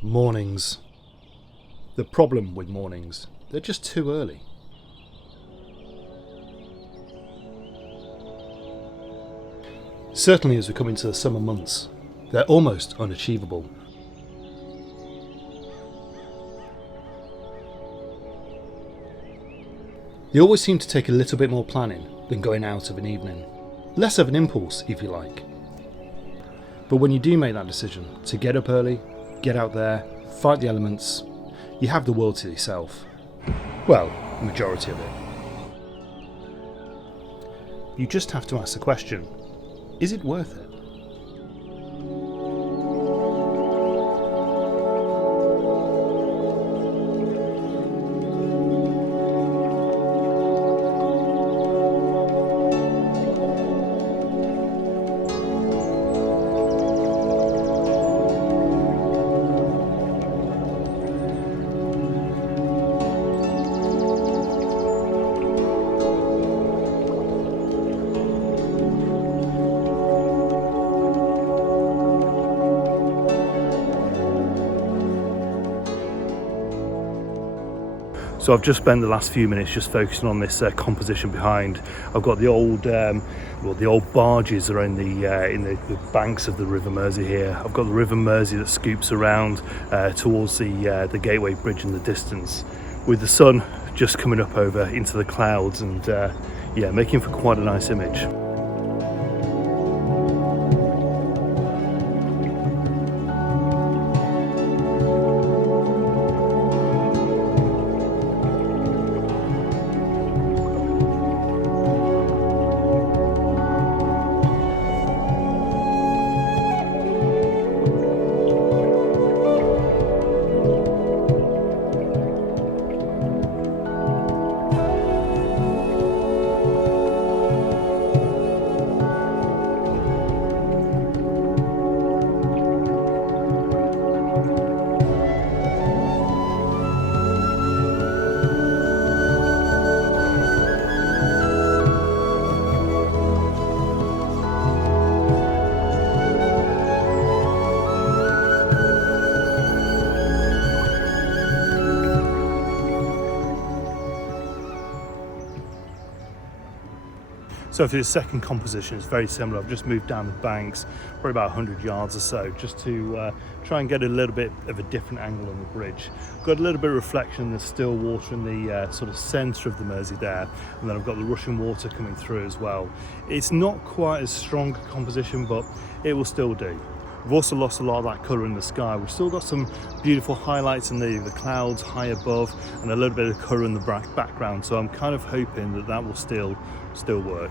Mornings. The problem with mornings, they're just too early. Certainly as we come into the summer months, they're almost unachievable. They always seem to take a little bit more planning than going out of an evening. Less of an impulse, if you like. But when you do make that decision to get up early, get out there, fight the elements, you have the world to yourself. Well, the majority of it. You just have to ask the question, is it worth it? So I've just spent the last few minutes just focusing on this composition behind. I've got the old, the old barges are in the banks of the River Mersey here. I've got the River Mersey that scoops around towards the Gateway Bridge in the distance, with the sun just coming up over into the clouds and making for quite a nice image. So for the second composition, it's very similar. I've just moved down the banks, probably about 100 yards or so, just to try and get a little bit of a different angle on the bridge. Got a little bit of reflection, there's still water in the sort of centre of the Mersey there, and then I've got the rushing water coming through as well. It's not quite as strong a composition, but it will still do. We've also lost a lot of that colour in the sky. We've still got some beautiful highlights in the clouds high above and a little bit of colour in the background. So I'm kind of hoping that that will still work.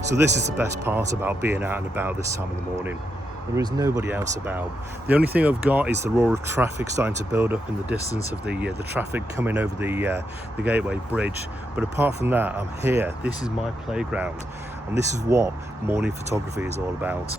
So this is the best part about being out and about this time of the morning. There is nobody else about. The only thing I've got is the roar of traffic starting to build up in the distance of the traffic coming over the Gateway Bridge. But apart from that, I'm here. This is my playground, and this is what morning photography is all about.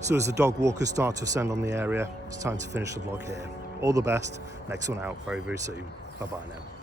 So as the dog walkers start to ascend on the area, it's time to finish the vlog here. All the best, next one out very, very soon. Bye bye now.